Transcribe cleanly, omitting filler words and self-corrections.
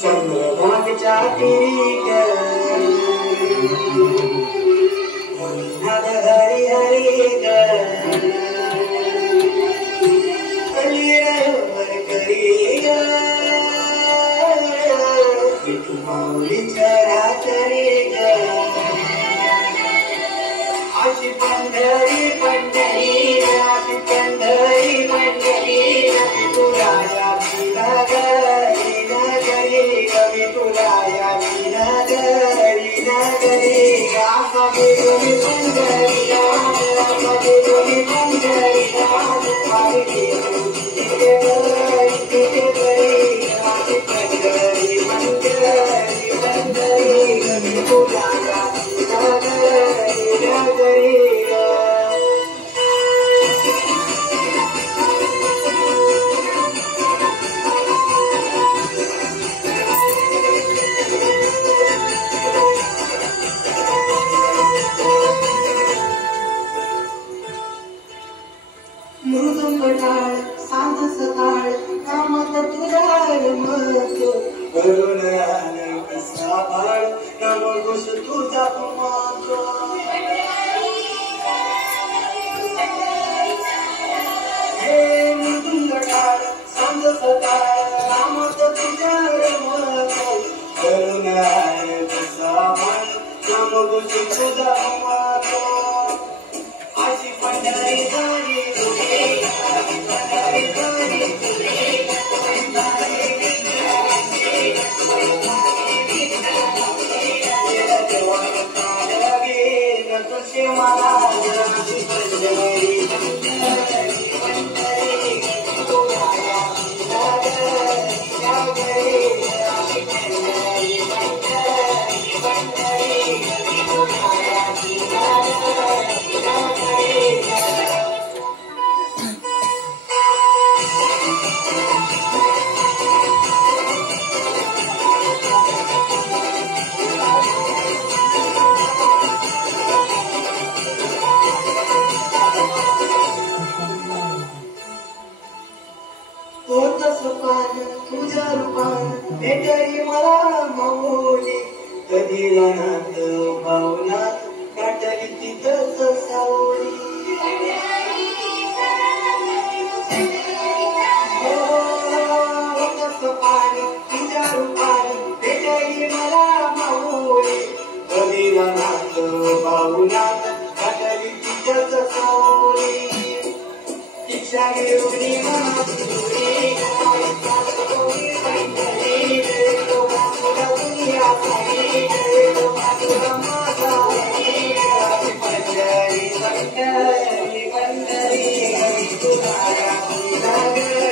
चंद्रभागच्या तीरी ग नाद हरी हरी ग कलीवर करी ग विठू माऊलीच्या रात्री ग आशी पंढरी पंढरी आशी पंढरी पंढरी तुराया नगरी नगरी कवी तुराया नगरी नगरी गावी तुम्ही पंढरी गावी तुम्ही पंढरी गावी तिथे बरी तिथे बरी आशी पंढरी पंढरी पंढरी कवी तुराया नगरी नगरी मृदुंग टाळ सांज सकाळ कामात तुझा रमतो करुण आलं कसा बाळ नमगुस तुझा कुमातो हे मृदुंग टाळ सांज सकाळ कामात तुझा रमतो करुण आलं कसा बाळ नमगुस तुझा कुमातो आशी पंढरी झाली तुझ्या रूपान भेटली मला माऊली कधी रानात पावलात काटली तिथंच सावली तुझ्या रूपान भेटली मला माऊली कधी रानात पावलात काटली तिथंच सावली इच्छा घेऊन पंढरी पंढरी